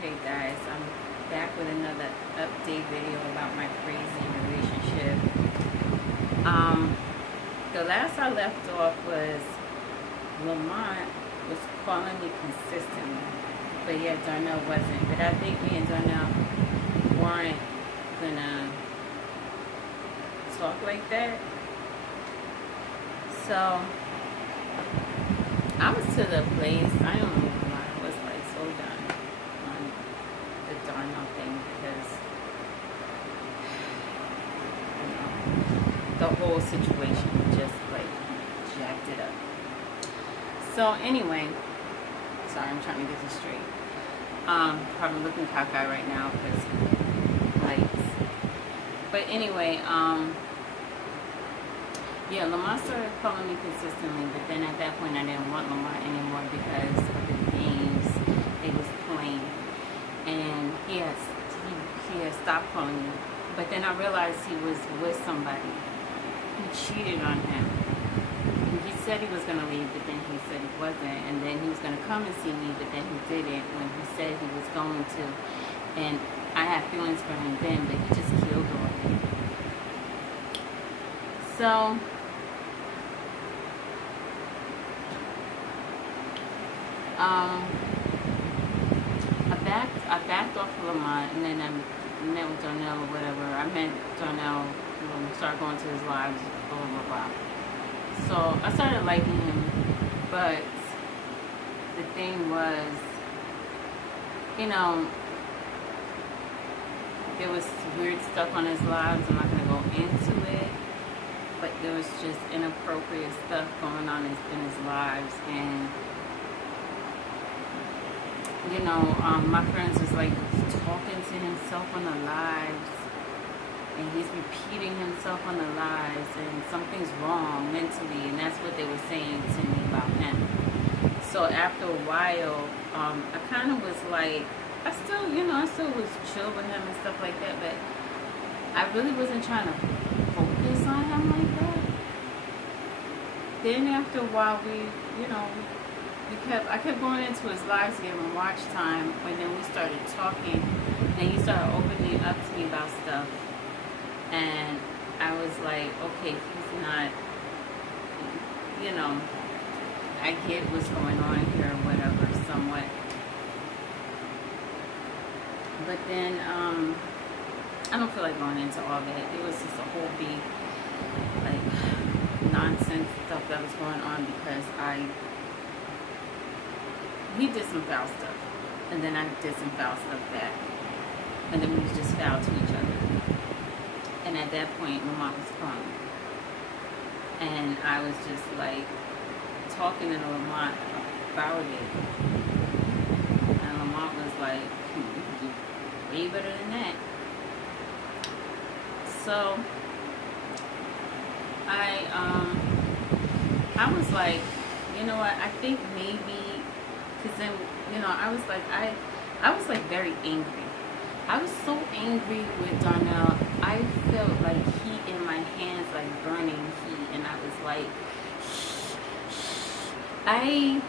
Okay guys, I'm back with another update video about my crazy relationship. Um, the last I left off was Lamont was calling me consistently, but yet Darnell wasn't. But I think me and Darnell weren't gonna talk like that. So I was to the place, I don't know why, I was like so done on the Darnell thing because the whole situation just like jacked it up. So anyway, sorry, I'm trying to get this straight. Probably looking cockeyed right now because lights. But anyway, yeah, Lamont started calling me consistently, but then at that point I didn't want Lamont anymore because of the games they was playing, and he had stopped calling me. But then I realized he was with somebody who cheated on him. He said he was gonna leave, but then he said he wasn't, and then he was gonna come and see me, but then he didn't when he said he was going to, and I had feelings for him then, but he just killed all of it. So I backed off of Lamont, and then I met with Darnell or whatever. I met Darnell, started going to his lives, blah blah blah. So I started liking him, but the thing was, there was weird stuff on his lives. I'm not gonna go into it, but there was just inappropriate stuff going on in his lives, and my friends was like talking to himself on the lives, and he's repeating himself on the lives, and something's wrong mentally, and that's what they were saying to me about him. So after a while, I kind of was like, I still was chill with him and stuff like that, but I really wasn't trying to focus on him like that. Then after a while, I kept going into his lives to give him watch time, and then we started talking, and he started opening up to me about stuff, and I was like, okay, he's not, I get what's going on here or whatever, somewhat. But then, I don't feel like going into all that. It was just a whole big, like, nonsense stuff that was going on because he did some foul stuff, and then I did some foul stuff back, and then we was just foul to each other. And at that point, Lamont was calling, and I was just like talking to Lamont about it, and Lamont was like, you can do way better than that. So I was like, you know what? I think maybe, because then I was like very angry. I was so angry with Darnell. I felt like heat in my hands, like burning heat, and I was like, I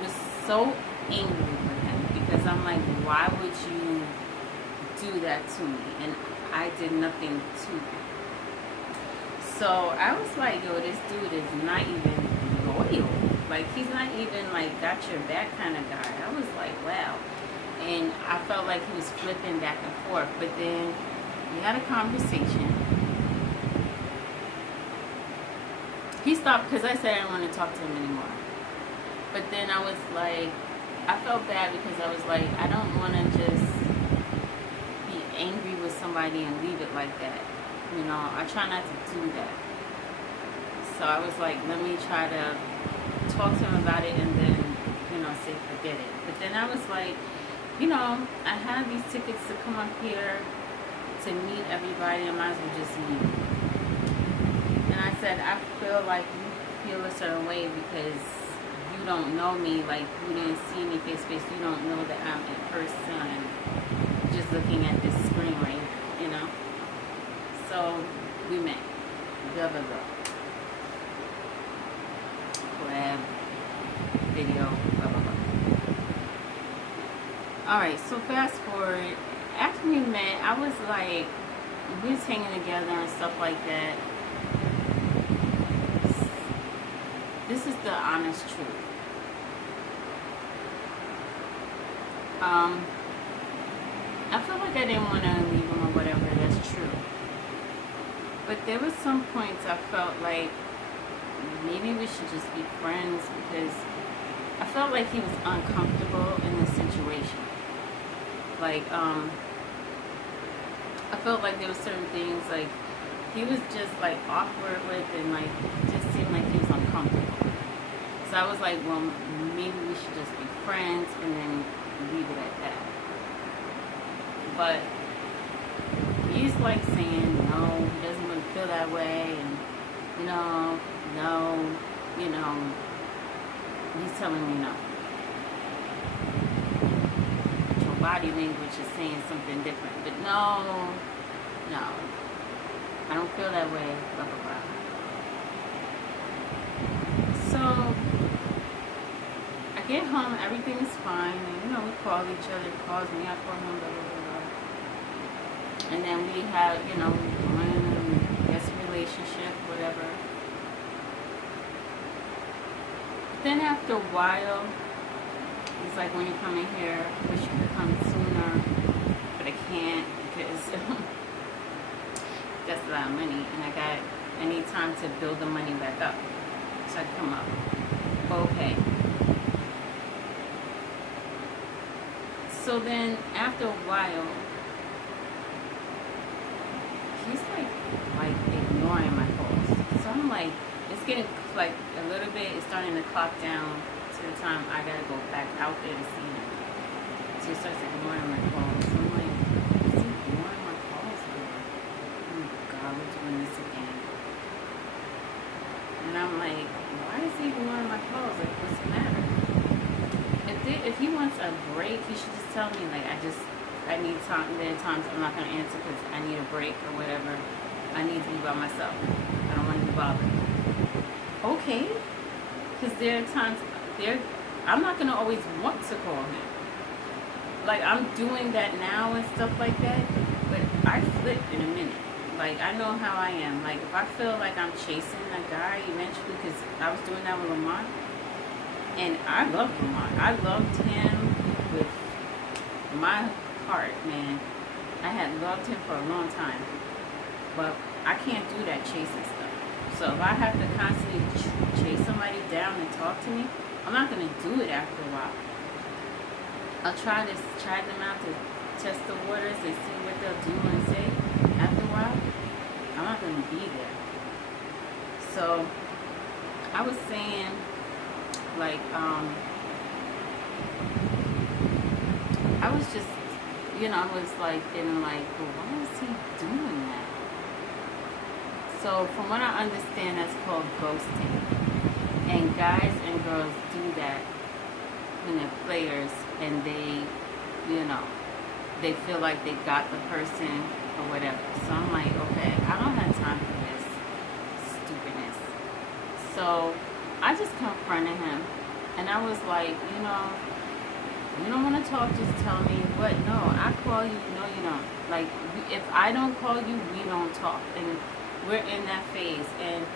was so angry with him because I'm like, why would you do that to me? And I did nothing to him. So I was like, yo, this dude is not even loyal. Like, he's not even like got your back kind of guy. I was like, wow. And I felt like he was flipping back and forth. But then we had a conversation. He stopped because I said I didn't want to talk to him anymore. But then I was like, I felt bad because I was like, I don't want to just be angry with somebody and leave it like that. I try not to do that. So I was like, let me try to talk to him about it and then, say forget it. But then I was like, I have these tickets to come up here to meet everybody. I might as well just meet. And I said, I feel like you feel a certain way because you don't know me, like you didn't see me face to face. You don't know that I'm in person, just looking at this screen right here, So we met. Blah blah blah. Collab, video, blah blah blah. Alright, so fast forward. After we met, I was like, we was hanging together and stuff like that. This is the honest truth. I feel like I didn't want to leave him or whatever, that's true. But there was some points I felt like maybe we should just be friends because I felt like he was uncomfortable in the situation. Like, I felt like there were certain things like he was just like awkward with and like just seemed like he was uncomfortable. So I was like, well, maybe we should just be friends and then leave it at that. But he's like saying no, he doesn't really feel that way, and no, he's telling me no. But your body language is saying something different. But no, I don't feel that way, blah, blah, blah. So, I get home, everything is fine, and we call each other, he calls me, I call him, blah, blah, blah, blah. And then we have, that's a relationship, whatever. Then after a while, he's like, when you come in here, I wish you could come sooner, but I can't because that's a lot of money, and I need time to build the money back up, so I come up. Okay. So then after a while, he's like ignoring my calls. So I'm like, it's getting like a little bit, it's starting to clock down to the time I gotta go back out there to see him. So he starts ignoring my calls. So I'm like, is he ignoring my calls? Oh my God, we're doing this again. And I'm like, why is he ignoring my calls? Like, what's the matter? If he wants a break, he should just tell me, like, I need time. There are times I'm not going to answer because I need a break or whatever. I need to be by myself. I don't want to be bothered. Okay. Because there are times, I'm not going to always want to call him. Like, I'm doing that now and stuff like that, but I flip in a minute. Like, I know how I am. Like, if I feel like I'm chasing a guy eventually, because I was doing that with Lamont, and I loved Lamont. I loved him with my heart, man. I had loved him for a long time, but I can't do that chasing stuff. So if I have to constantly chase somebody down and talk to me, I'm not going to do it after a while. I'll try them out to test the waters and see what they'll do and say. After a while, I'm not going to be there. So I was saying, like, I was just, I was like feeling like, well, why is he doing that? So from what I understand, that's called ghosting. And guys and girls do that when they're players and they, they feel like they got the person or whatever. So I'm like, okay, I don't have time for this stupidness. So I just confronted him, and I was like, you don't want to talk, just tell me. What? No, I call you. No, you don't. Like, if I don't call you, we don't talk. And we're in that phase. And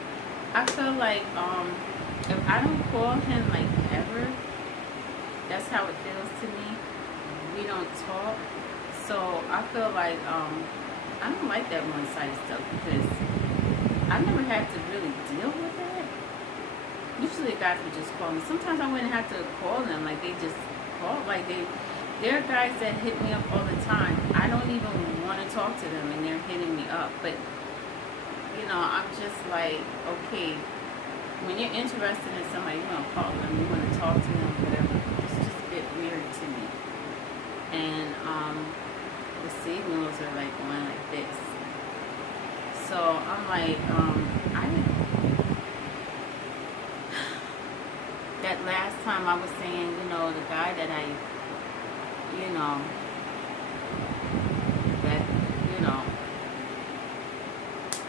I feel like if I don't call him, like, ever, that's how it feels to me. We don't talk. So I feel like I don't like that one-sided stuff because I never had to really deal with that. Usually guys would just call me. Sometimes I wouldn't have to call them. Like, they just call. Like, there are guys that hit me up all the time. I don't even want to talk to them, and they're hitting me up. But, I'm just like, okay, when you're interested in somebody, you want to call them, you want to talk to them, whatever. It's just a bit weird to me. And the signals are like going like this. So I'm like, that last time I was saying, the guy that I, that,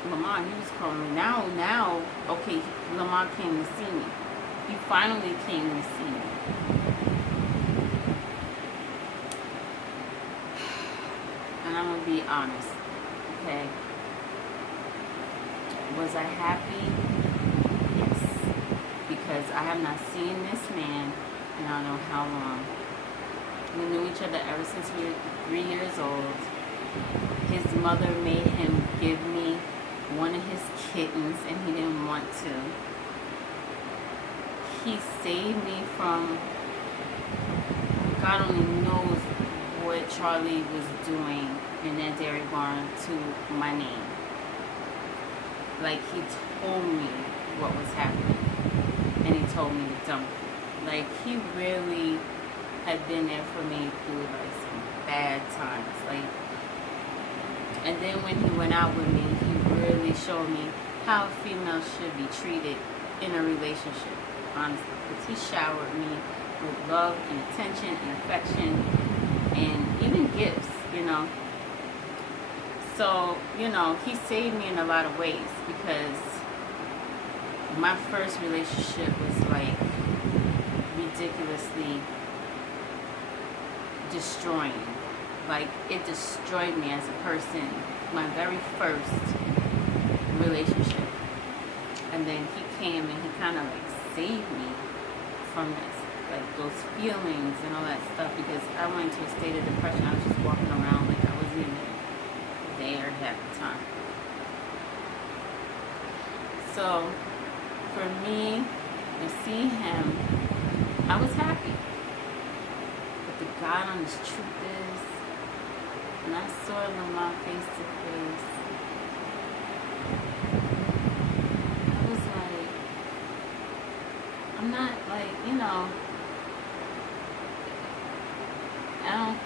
Lamont, he was calling me. Now, okay, Lamont came to see me. He finally came to see me. and I'm gonna be honest, okay? Was I happy? Yes, because I have not seen this man in I don't know how long. We knew each other ever since we were 3 years old. His mother made him give me one of his kittens, and he didn't want to. He saved me from, God only knows what Charlie was doing in that dairy barn to my name. Like, he told me what was happening, and he told me to dump it. Like, he really had been there for me through, like, some bad times. Like, and then when he went out with me, he really showed me how a female should be treated in a relationship, honestly. Because he showered me with love and attention and affection and even gifts, you know. So, you know, he saved me in a lot of ways, because my first relationship was like ridiculously destroying. Like, it destroyed me as a person, my very first relationship. And then he came and he kind of like saved me from this, like those feelings and all that stuff, because I went into a state of depression. I was just walking around like I wasn't even there half the time. So for me to see him, I was happy. But the God honest truth is, when I saw Lamar face to face, I was like, I'm not like, you know, I don't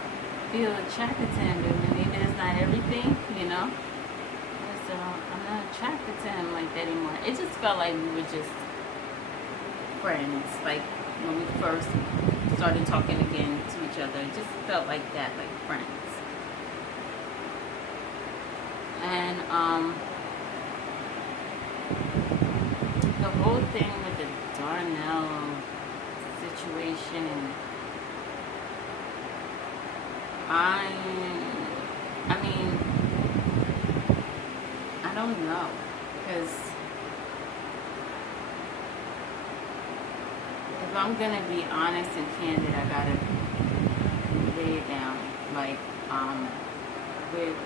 feel attracted to him, but maybe that's not everything, you know. So I'm not attracted to him like that anymore. It just felt like we were just friends, like when we first started talking again to each other. It just felt like that, like friends. And the whole thing with the Darnell situation, I mean, I don't know, because if I'm gonna be honest and candid, I gotta lay it down. Like, with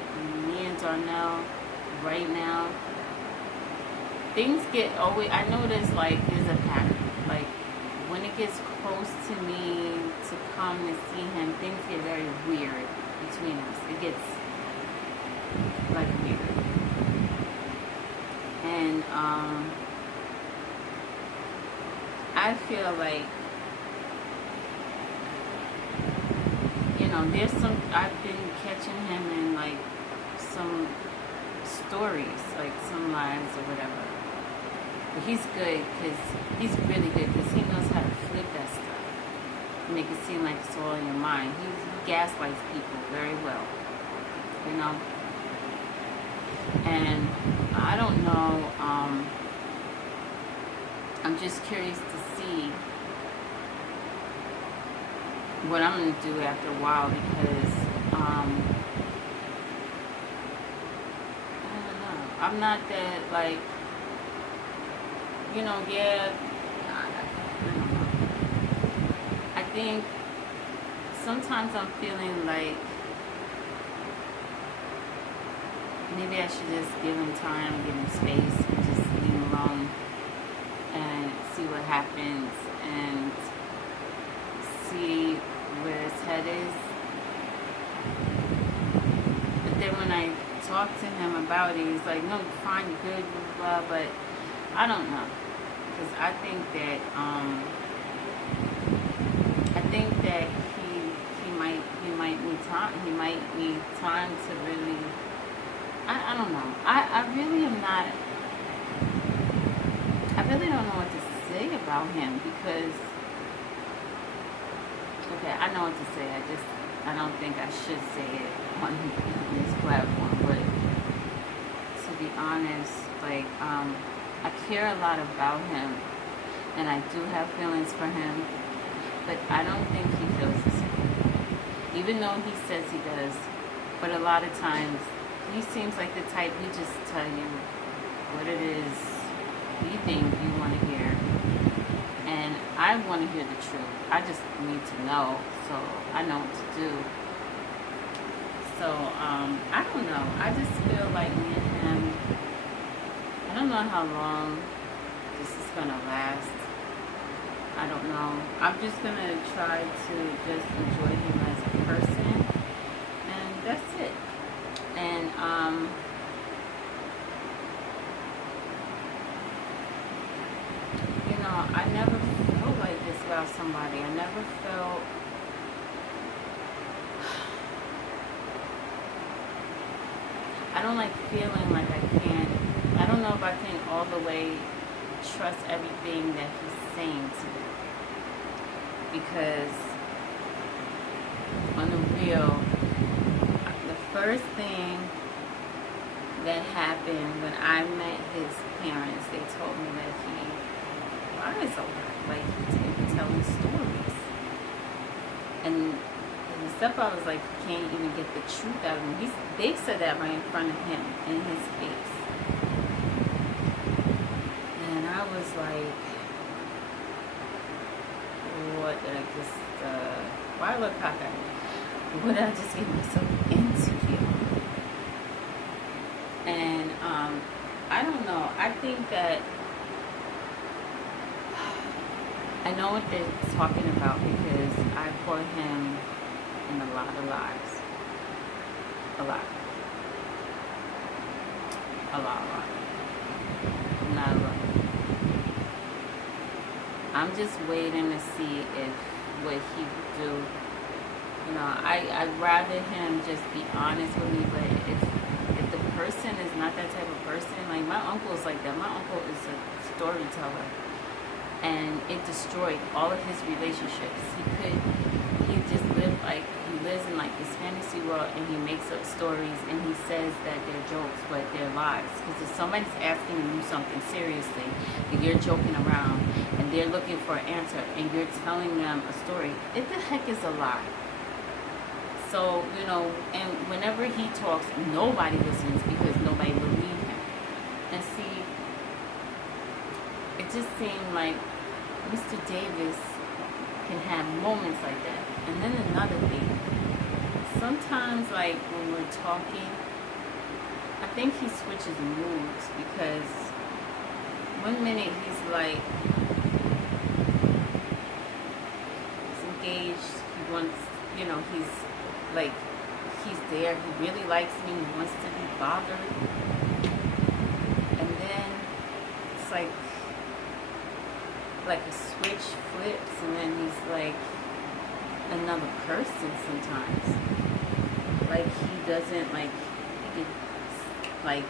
me and Darnell right now, things get always, I notice like there's a pattern. Like, when it gets close to me to come to see him, things get very weird between us. It gets like weird. And I feel like, you know, there's some, I've been catching him in like some stories, like some lives or whatever. But he's good, because he's really good, because he knows how to flip that stuff, make it seem like it's all in your mind. He gaslights people very well, you know. And I don't know, I'm just curious to see what I'm going to do after a while, because I don't know. I'm not that, like, you know, yeah, I think sometimes I'm feeling like maybe I should just give him time, give him space, and just leave him alone and see what happens and see where his head is. But then when I talk to him about it, he's like, no, fine, good, blah, blah, blah. But I don't know, because I think that he might need time. He might need time to really. I don't know. I really am not. I really don't know what to say about him, because okay, I know what to say. I don't think I should say it on this platform, but to be honest, like, I care a lot about him, and I do have feelings for him, but I don't think he feels the same. Even though he says he does, But a lot of times, he seems like the type, he just tell you what it is he think you want to hear. And I want to hear the truth. I just need to know, so I know what to do. So, I don't know. I just feel like me and him, I don't know how long this is going to last. I don't know. I'm just going to try to just enjoy him as a person. And that's it. And, you know, I never felt like this about somebody. I never felt, I don't like feeling like I don't know if I can all the way trust everything that he's saying to me. Because on the real, the first thing that happened when I met his parents, they told me that he lies a lot. Like, he's telling stories. And the stepfather was like, he can't even get the truth out of him. They said that right in front of him, in his face. And I was like, what did I just, why look cockeyed? What did I just get myself into here? And, I don't know. I think that I know what they're talking about because I caught him in a lot of lies. A lot. A lot. Not a lot. I'm just waiting to see if what he would do. You know, I'd rather him just be honest with me, but if the person is not that type of person, like my uncle is like that. My uncle is a storyteller. And it destroyed all of his relationships. He just lives in like this fantasy world, and he makes up stories, and he says that they're jokes, but they're lies. Because if somebody's asking you something seriously, and you're joking around, and they're looking for an answer, and you're telling them a story, it the heck is a lie. So, you know, and whenever he talks, nobody listens because nobody believes him. And see, it just seemed like Mr. Davis can have moments like that. And then another thing, sometimes like when we're talking, I think he switches moods because one minute he's like, he's engaged, he wants, you know, he's like, he's there, he really likes me, he wants to be bothered. And then it's like a switch flips, and then he's like another person sometimes. Like he doesn't like, he could like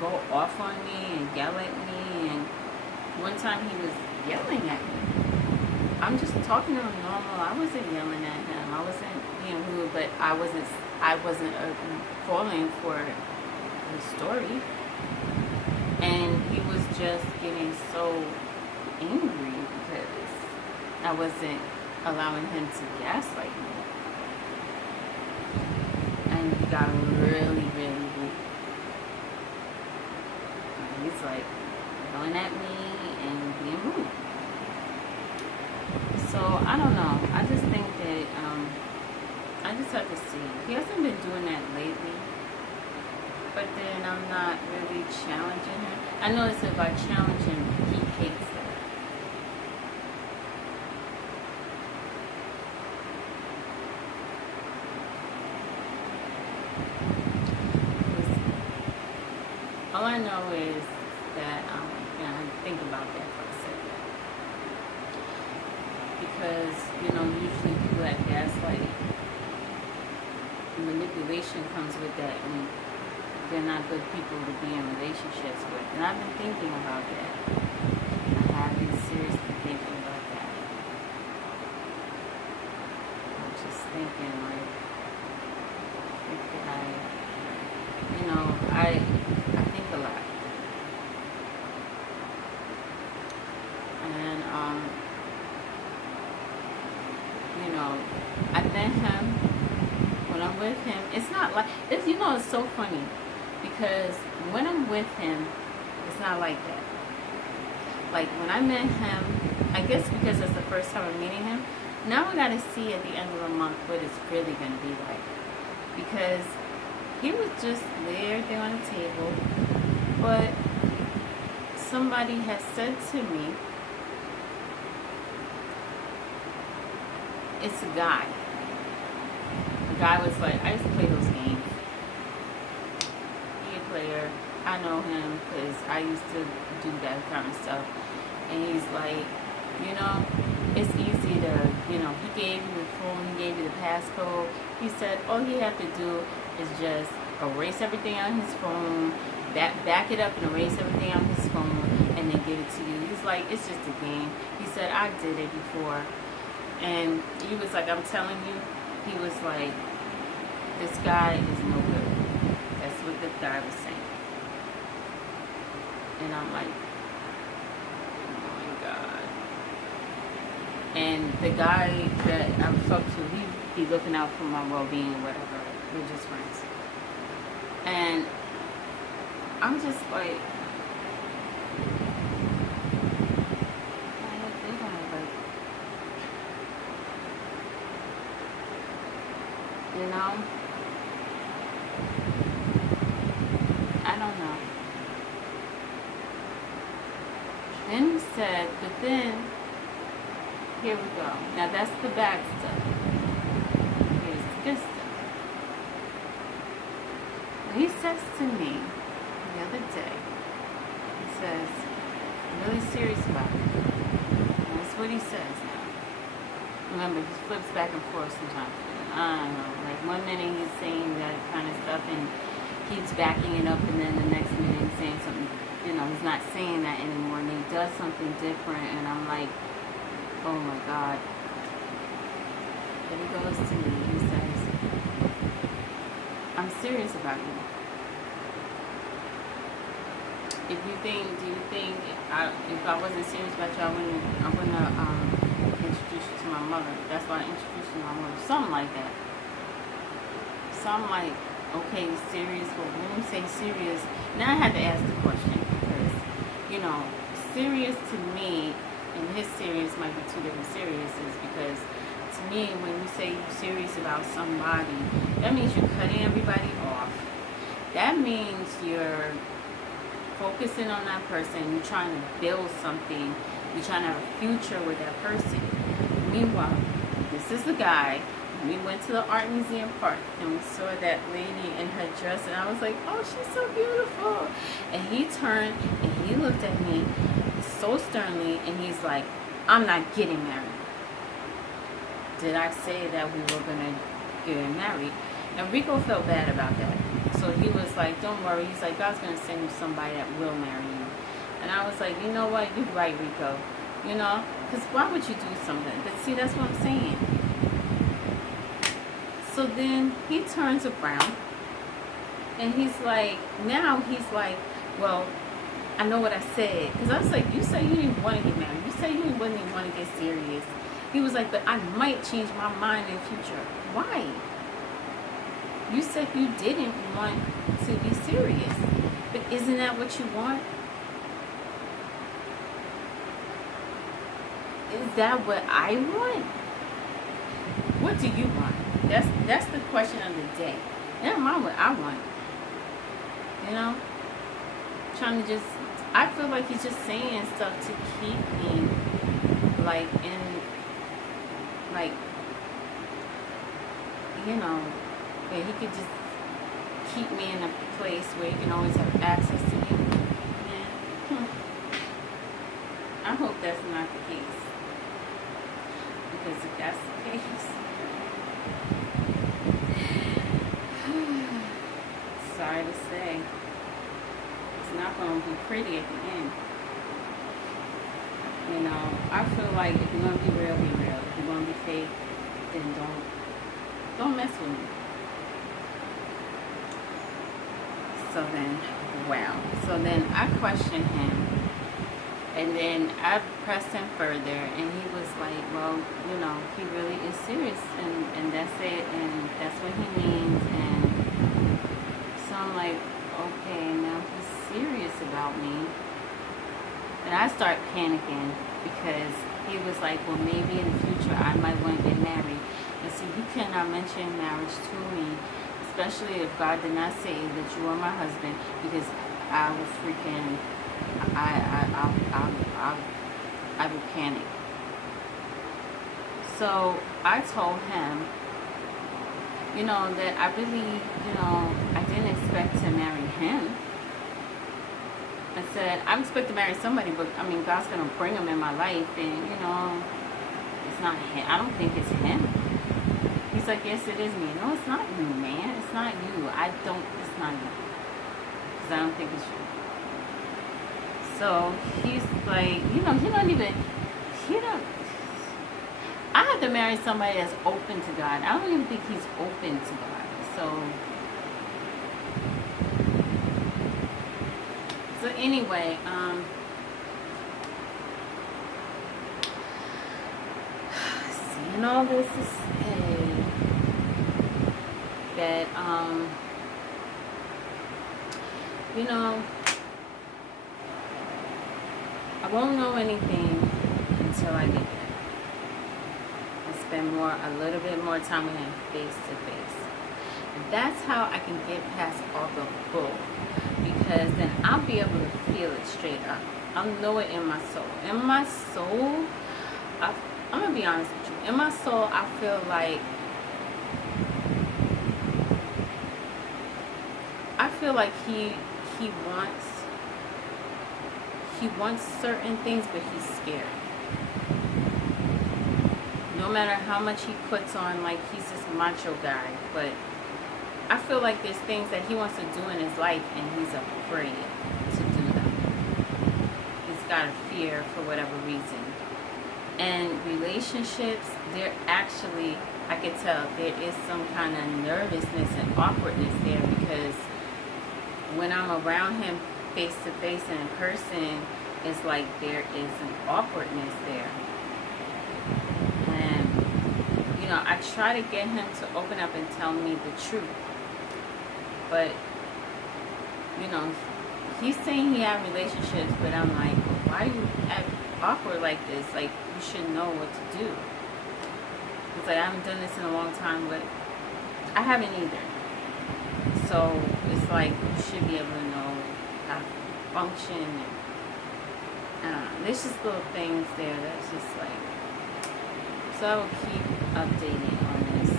go off on me and yell at me, and one time he was yelling at me. I'm just talking to him normal. I wasn't yelling at him. I wasn't being rude, but I wasn't falling for the story. And he was just getting so angry because I wasn't allowing him to gaslight me. And he got really, really weak. And he's like yelling at me and being rude. So I don't know. I just think that I just have to see. He hasn't been doing that lately. But then I'm not really challenging him. I notice if I challenge him, he hates that. All I know is that I think about that for a second. Because, you know, usually people that gaslight, manipulation comes with that, and they're not good people to be in relationships with. And I've been thinking about that. I have been seriously thinking about that. I'm just thinking, like, I think a lot. And, I met him when I I'm with him, it's not like it's, you know, it's so funny because when I'm with him, it's not like that. Like when I met him, I guess because it's the first time I'm meeting him, now I gotta see at the end of the month what it's really gonna be like. Because he was just there on the table, but somebody has said to me, it's a guy. The guy was like, I used to play those games. He a player. I know him because I used to do that kind of stuff. And he's like, you know, it's easy to, you know, he gave you the phone, he gave you the passcode. He said all he had to do is just erase everything on his phone, back it up and erase everything on his phone, and then give it to you. He's like, it's just a game. He said, I did it before. And he was like, I'm telling you, he was like, this guy is no good. That's what the guy was saying. And I'm like, oh my God. And the guy that I've talked to, he be looking out for my well-being, whatever. We're just friends. And I'm just like, you know, I don't know. Then he said, but then, here we go. Now that's the bad stuff. Here's the good stuff. He says to me the other day, he says, I'm really serious about it. And that's what he says now. Remember, he flips back and forth sometimes. I don't know. Like one minute he's saying that kind of stuff and he's backing it up, and then the next minute he's saying something, you know, he's not saying that anymore, and he does something different, and I'm like, oh my God. Then he goes to me, he says, I'm serious about you. Do you think if I wasn't serious about you, I wouldn't introduce you to my mother? That's why I introduced you to my mother. Something like that. So I'm like, okay, serious. But when you say serious, now I had to ask the question because, you know, serious to me and his serious might be two different seriouses, because to me, when you say you're serious about somebody, that means you're cutting everybody off. That means you're focusing on that person. You're trying to build something. You're trying to have a future with that person. Meanwhile, this is the guy. We went to the art museum park and we saw that lady in her dress, and I was like, oh, she's so beautiful. And he turned and he looked at me so sternly and he's like, I'm not getting married. Did I say that we were gonna get married? And Rico felt bad about that. So he was like, don't worry. He's like, God's gonna send you somebody that will marry you. And I was like, you know what? You're right, Rico. You know, because why would you do something? But see, that's what I'm saying. So then he turns around and he's like, now he's like, well, I know what I said. Because I was like, you said you didn't want to get married. You said you didn't want to get serious. He was like, but I might change my mind in the future. Why? You said you didn't want to be serious. But isn't that what you want? Is that what I want? What do you want? That's the question of the day. Never mind what I want. You know? Trying to just, I feel like he's just saying stuff to keep me like in, like, you know, that he could just keep me in a place where he can always have access to me. And I hope that's not the case. Because if that's the case, sorry to say, it's not going to be pretty at the end. You know, I feel like if you're going to be real, be real. If you're going to be fake, then don't mess with me. So then, wow. So then I questioned him. And then I pressed him further, and he was like, well, you know, he really is serious, and that's it, and that's what he means. I start panicking because he was like, well, maybe in the future I might want to get married. And see, you cannot mention marriage to me, especially if God did not say that you are my husband, because I will freaking, I will panic. So I told him, that I really, I didn't expect to marry him. I said, I expect to marry somebody, but I mean, God's going to bring him in my life, and, it's not him. I don't think it's him. He's like, yes, it is me. No, it's not you, man. It's not you. It's not you. Because I don't think it's you. So he's like, I have to marry somebody that's open to God. I don't even think he's open to God. So anyway, seeing all this to say that, I won't know anything until I get there. Spend a little bit more time with him face to face. And that's how I can get past all the bull, because then I'll be able to feel it straight up. I'll know it in my soul. In my soul, I'm gonna be honest with you. In my soul, I feel like he wants certain things, but he's scared. No matter how much he puts on, like he's this macho guy, but I feel like there's things that he wants to do in his life and he's afraid to do them. He's got a fear for whatever reason. And relationships, they're actually, I could tell there is some kind of nervousness and awkwardness there, because when I'm around him face to face and in person, it's like there is an awkwardness there. I try to get him to open up and tell me the truth. But, he's saying he had relationships, but I'm like, well, why are you awkward like this? Like, you should know what to do. It's like, I haven't done this in a long time, but I haven't either. So, it's like, you should be able to know how to function. And, I don't know. There's just little things there that's just like, so I will keep updating on this.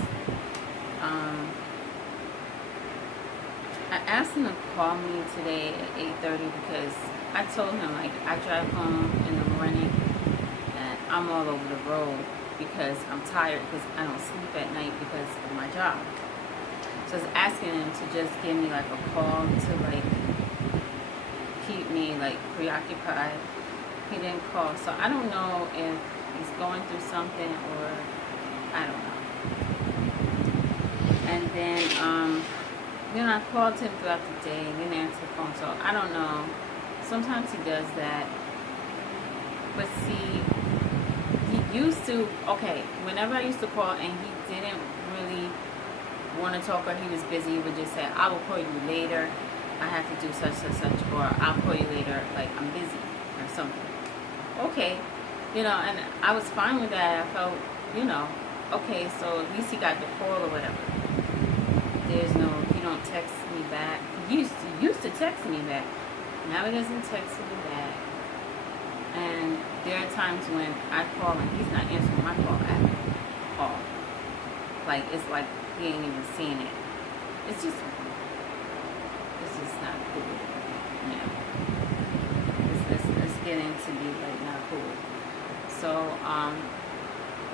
I asked him to call me today at 8:30 because I told him, like, I drive home in the morning and I'm all over the road because I'm tired, because I don't sleep at night because of my job. So I was asking him to just give me like a call to like keep me like preoccupied. He didn't call, so I don't know if he's going through something, or I don't know. And then I called him throughout the day and didn't answer the phone, so I don't know. Sometimes he does that. But see, he used to, whenever I used to call and he didn't really want to talk, or he was busy, he would just say, I will call you later. I have to do such and such, or I'll call you later, like I'm busy or something. Okay. And I was fine with that. I felt, okay, so at least he got the call or whatever. He don't text me back. He used to text me back. Now he doesn't text me back. And there are times when I call and he's not answering my call at all. Like, it's like he ain't even seeing it. It's just not cool. It's getting to be like not cool. So, I'm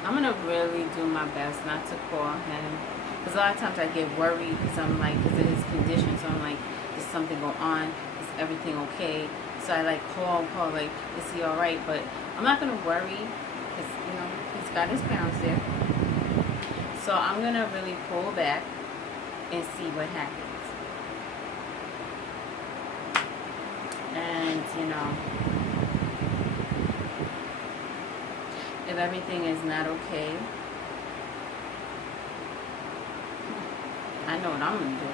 going to really do my best not to call him. Because a lot of times I get worried because because of his condition. So I'm like, does something go on? Is everything okay? So I like call, like, is he alright? But I'm not going to worry because, he's got his parents there. So I'm going to really pull back and see what happens. And, if everything is not okay, I know what I'm going to do.